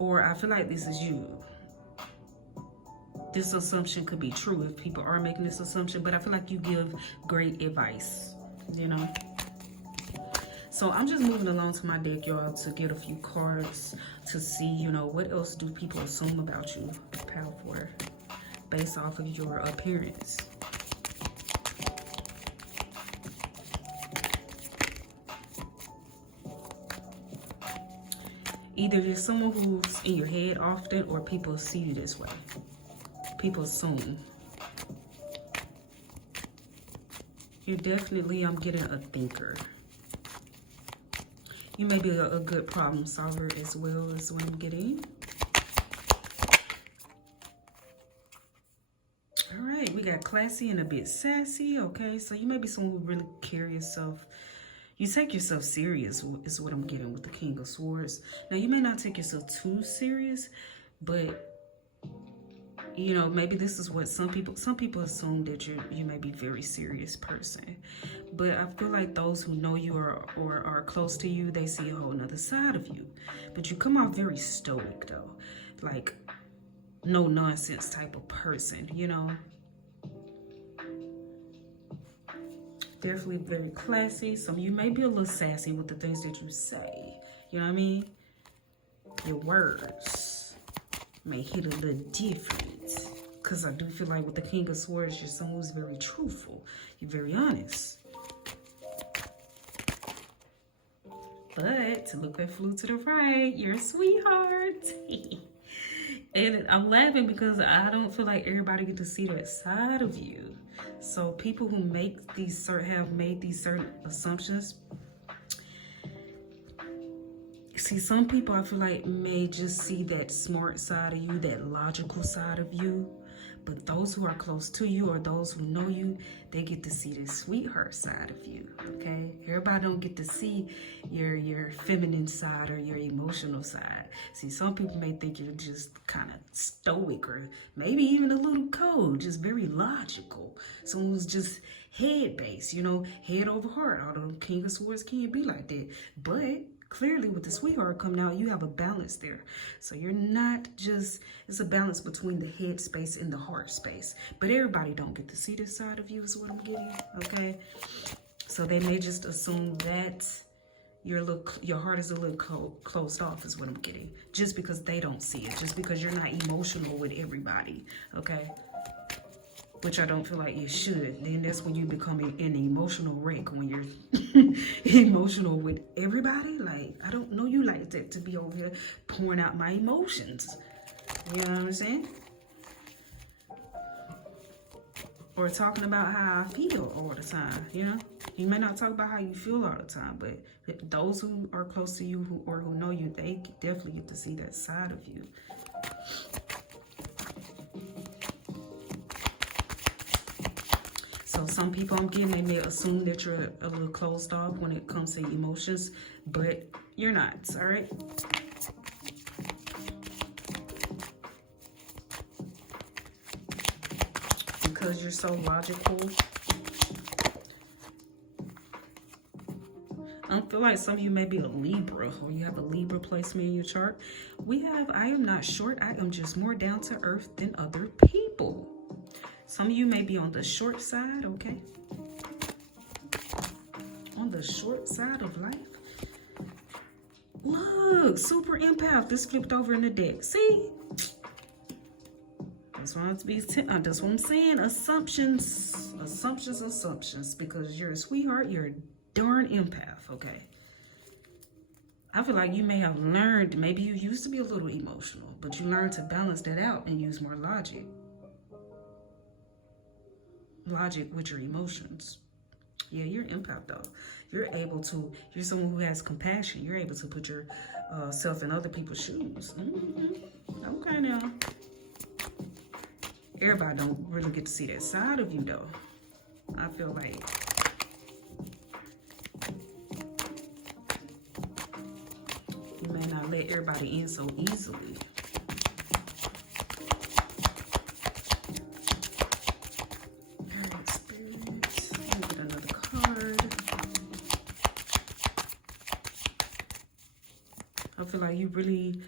or I feel like this is you. This assumption could be true if people are making this assumption, but I feel like you give great advice, you know? So I'm just moving along to my deck, y'all, to get a few cards to see, you know, what else do people assume about you, pile 4, based off of your appearance. Either you're someone who's in your head often, or people see you this way. People assume. You're definitely, I'm getting a thinker. You may be a good problem solver as well, is what I'm getting. All right, we got classy and a bit sassy, okay? So you may be someone who really carry yourself. You take yourself serious is what I'm getting with the King of Swords. Now, you may not take yourself too serious, but you know, maybe this is what some people assume that you may be a very serious person, but I feel like those who know you or are close to you, they see a whole nother side of you. But you come out very stoic though, like no nonsense type of person, you know. Definitely very classy. Some of you may be a little sassy with the things that you say, you know what I mean. Your words may hit a little different, because I do feel like with the King of Swords, you're someone who's very truthful. You're very honest. But to look that flew to the right, you're a sweetheart. And I'm laughing because I don't feel like everybody get to see that side of you. So people who make these have made these certain assumptions. See, some people I feel like may just see that smart side of you, that logical side of you. But those who are close to you or those who know you, they get to see the sweetheart side of you, okay? Everybody don't get to see your feminine side or your emotional side. See, some people may think you're just kind of stoic or maybe even a little cold, just very logical. Someone who's just head-based, you know, head over heart. Although King of Swords can't be like that. But clearly with the sweetheart coming out, you have a balance there. So you're not just, it's a balance between the head space and the heart space. But everybody don't get to see this side of you is what I'm getting, okay? So they may just assume that your heart is a little closed off is what I'm getting. Just because they don't see it, just because you're not emotional with everybody, okay? Which I don't feel like you should. Then that's when you become an emotional wreck, when you're emotional with everybody. Like, I don't know you like that to be over here pouring out my emotions. You know what I'm saying? Or talking about how I feel all the time, you know? You may not talk about how you feel all the time, but those who are close to you who know you, they definitely get to see that side of you. So some people I'm getting, they may assume that you're a little closed off when it comes to emotions, but you're not, all right? Because you're so logical. I feel like some of you may be a Libra, or you have a Libra placement in your chart. We have, I am not short, I am just more down to earth than other people. Some of you may be on the short side, okay? On the short side of life. Look, super empath. This flipped over in the deck. See? That's what I'm saying. Assumptions. Because you're a sweetheart. You're a darn empath, okay? I feel like you may have learned, maybe you used to be a little emotional, but you learned to balance that out and use more logic. Logic with your emotions. Yeah, you're an empath though. You're someone who has compassion. You're able to put yourself in other people's shoes. Okay now. Everybody don't really get to see that side of you though. I feel like you may not let everybody in so easily. I feel like you really,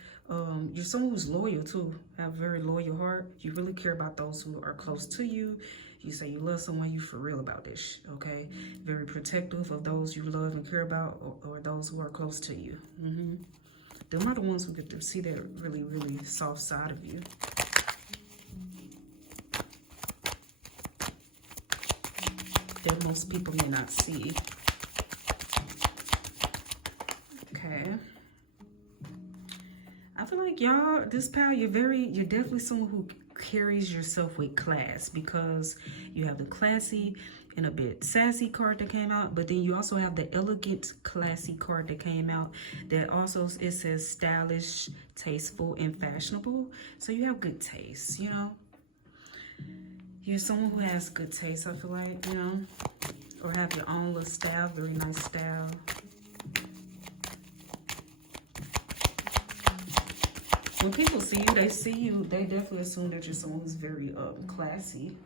you're someone who's loyal too, have a very loyal heart. You really care about those who are close to you. You say you love someone, you for real about this, okay? Very protective of those you love and care about, or those who are close to you. Them are the ones who get to see that really, really soft side of you. That most people may not see. Okay. I feel like y'all, this pal, you're definitely someone who carries yourself with class, because you have the classy and a bit sassy card that came out, but then you also have the elegant, classy card that came out that also, it says stylish, tasteful, and fashionable. So you have good taste, you know? You're someone who has good taste, I feel like, you know? Or have your own little style, very nice style. When people see you, they definitely assume that you're someone who's very classy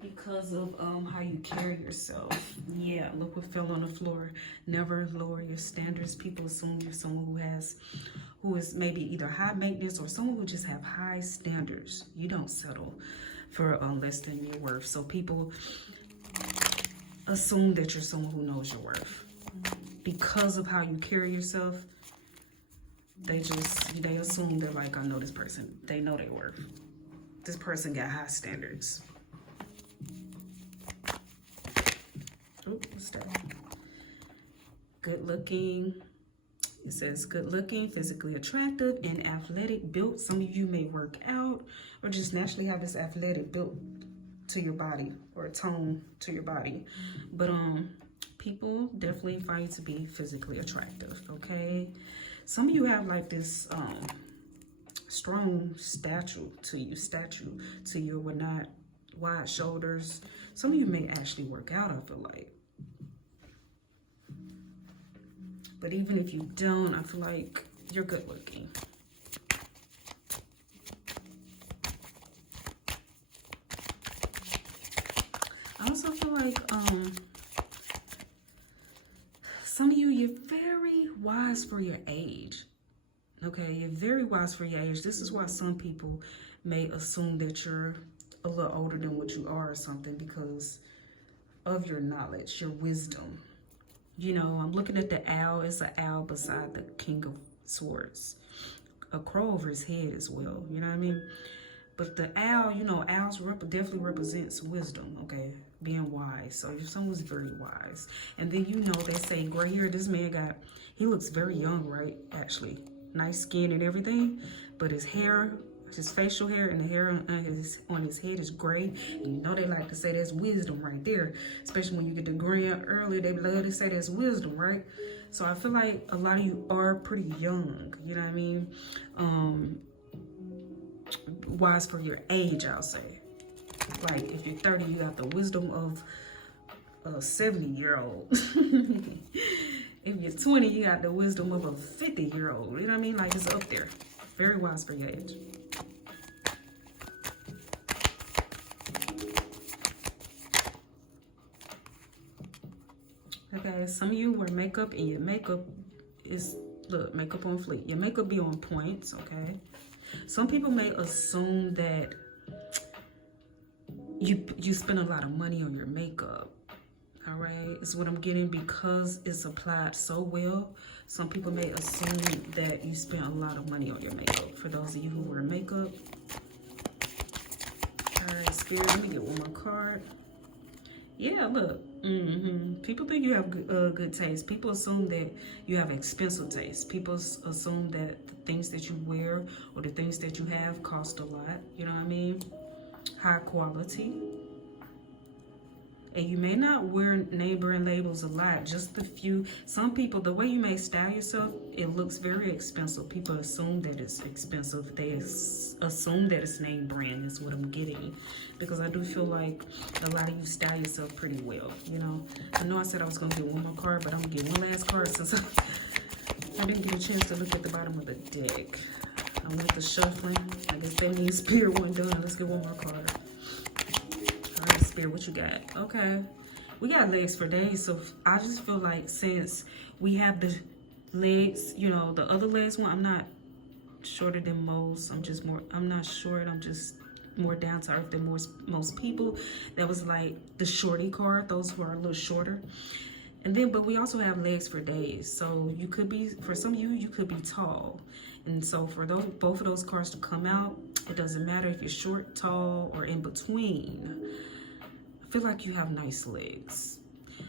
because of how you carry yourself. Yeah, look what fell on the floor. Never lower your standards. People assume you're someone who is maybe either high maintenance or someone who just have high standards. You don't settle for less than your worth. So people assume that you're someone who knows your worth because of how you carry yourself. They assume they're like, I know this person. They know their worth. This person got high standards. Oh, what's that? Good looking. It says good looking, physically attractive, and athletic built. Some of you may work out or just naturally have this athletic built to your body or tone to your body. But people definitely find you to be physically attractive, okay? Some of you have like this strong statue to you, or not wide shoulders. Some of you may actually work out, I feel like. But even if you don't, I feel like you're good looking. I also feel like some of you, you're very wise for your age. Okay, you're very wise for your age. This is why some people may assume that you're a little older than what you are or something, because of your knowledge, your wisdom. You know, I'm looking at the owl. It's an owl beside the King of Swords. A crow over his head as well. You know what I mean? But the owl, you know, owls definitely represents wisdom, okay? Being wise. So if someone's very wise. And then, you know, they say gray hair. This man he looks very young, right? Actually. Nice skin and everything. But his hair, his facial hair and the hair on his head is gray. And you know they like to say that's wisdom right there. Especially when you get the gray early, they love to say that's wisdom, right? So I feel like a lot of you are pretty young. You know what I mean? Wise for your age, I'll say. Like if you're 30, you got the wisdom of a 70-year-old. If you're 20, you got the wisdom of a 50-year-old. You know what I mean? Like it's up there. Very wise for your age. Okay, some of you wear makeup and your makeup is, look, makeup on fleek. Your makeup be on points, okay? Some people may assume that you spend a lot of money on your makeup, all right? Is what I'm getting, because it's applied so well. Some people may assume that you spend a lot of money on your makeup. For those of you who wear makeup. All right, Spirit, let me get one more card. Yeah, look. People think you have good taste. People assume that you have expensive taste. People assume that the things that you wear or the things that you have cost a lot. You know what I mean? High quality. And you may not wear name brand labels a lot, just a few. Some people, the way you may style yourself, it looks very expensive. People assume that it's expensive. They assume that it's name brand is what I'm getting. Because I do feel like a lot of you style yourself pretty well, you know. I know I said I was going to get one more card, but I'm going to get one last card since I didn't get a chance to look at the bottom of the deck. I went to shuffling. I guess that means Spirit wasn't done. Let's get one more card. All right, Spirit, what you got? Okay. We got legs for days, so I just feel like since we have the legs, you know, the other legs one, I'm not shorter than most. I'm not short. I'm just more down to earth than most people. That was like the shorty card, those who are a little shorter. And then, but we also have legs for days. So you could be, for some of you, you could be tall. And so for both of those cards to come out, it doesn't matter if you're short, tall, or in between. I feel like you have nice legs.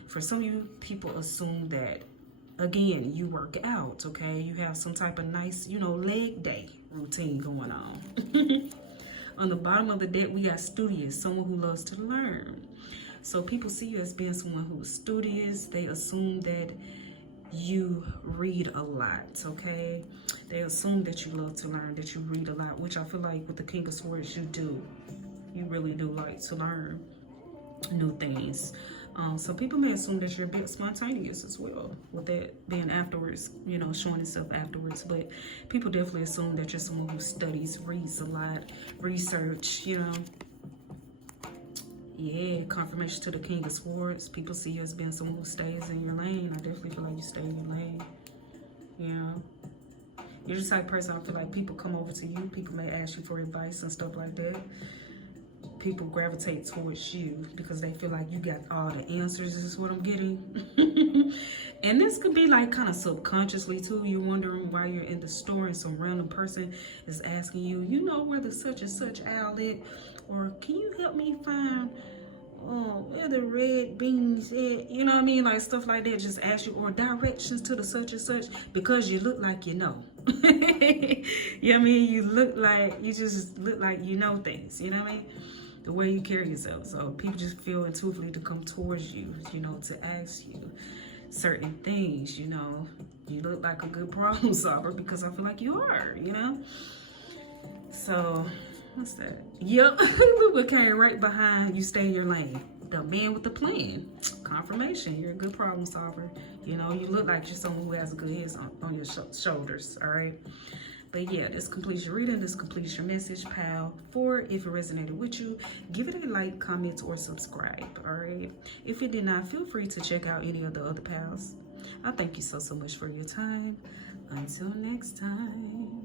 For some of you, people assume that, again, you work out, okay? You have some type of nice, you know, leg day routine going on. On the bottom of the deck, we got studious, someone who loves to learn. So people see you as being someone who is studious. They assume that you read a lot, okay? They assume that you love to learn, that you read a lot, which I feel like with the King of Swords, you do. You really do like to learn new things. Some people may assume that you're a bit spontaneous as well, with that being afterwards, you know, showing itself afterwards. But people definitely assume that you're someone who studies, reads a lot, research, you know. Yeah, confirmation to the King of Swords. People see you as being someone who stays in your lane. I definitely feel like you stay in your lane. You know, you're the type of person, I feel like people come over to you. People may ask you for advice and stuff like that. People gravitate towards you because they feel like you got all the answers, is what I'm getting. And this could be like kind of subconsciously too. You're wondering why you're in the store and some random person is asking you, you know where the such and such outlet, or can you help me find where the red beans at? You know what I mean? Like stuff like that. Just ask you, or directions to the such and such, because you look like you know. You know what I mean? You just look like you know things. You know what I mean? The way you carry yourself. So people just feel intuitively to come towards you, you know, to ask you certain things, you know. You look like a good problem solver because I feel like you are, you know. So, what's that? Yep, look what came right behind you, stay in your lane. The man with the plan. Confirmation, you're a good problem solver. You know, you look like you're someone who has a good head on your shoulders, all right? But yeah, this completes your reading. This completes your message, pal. If it resonated with you, give it a like, comment, or subscribe, all right? If it did not, feel free to check out any of the other pals. I thank you so much for your time. Until next time.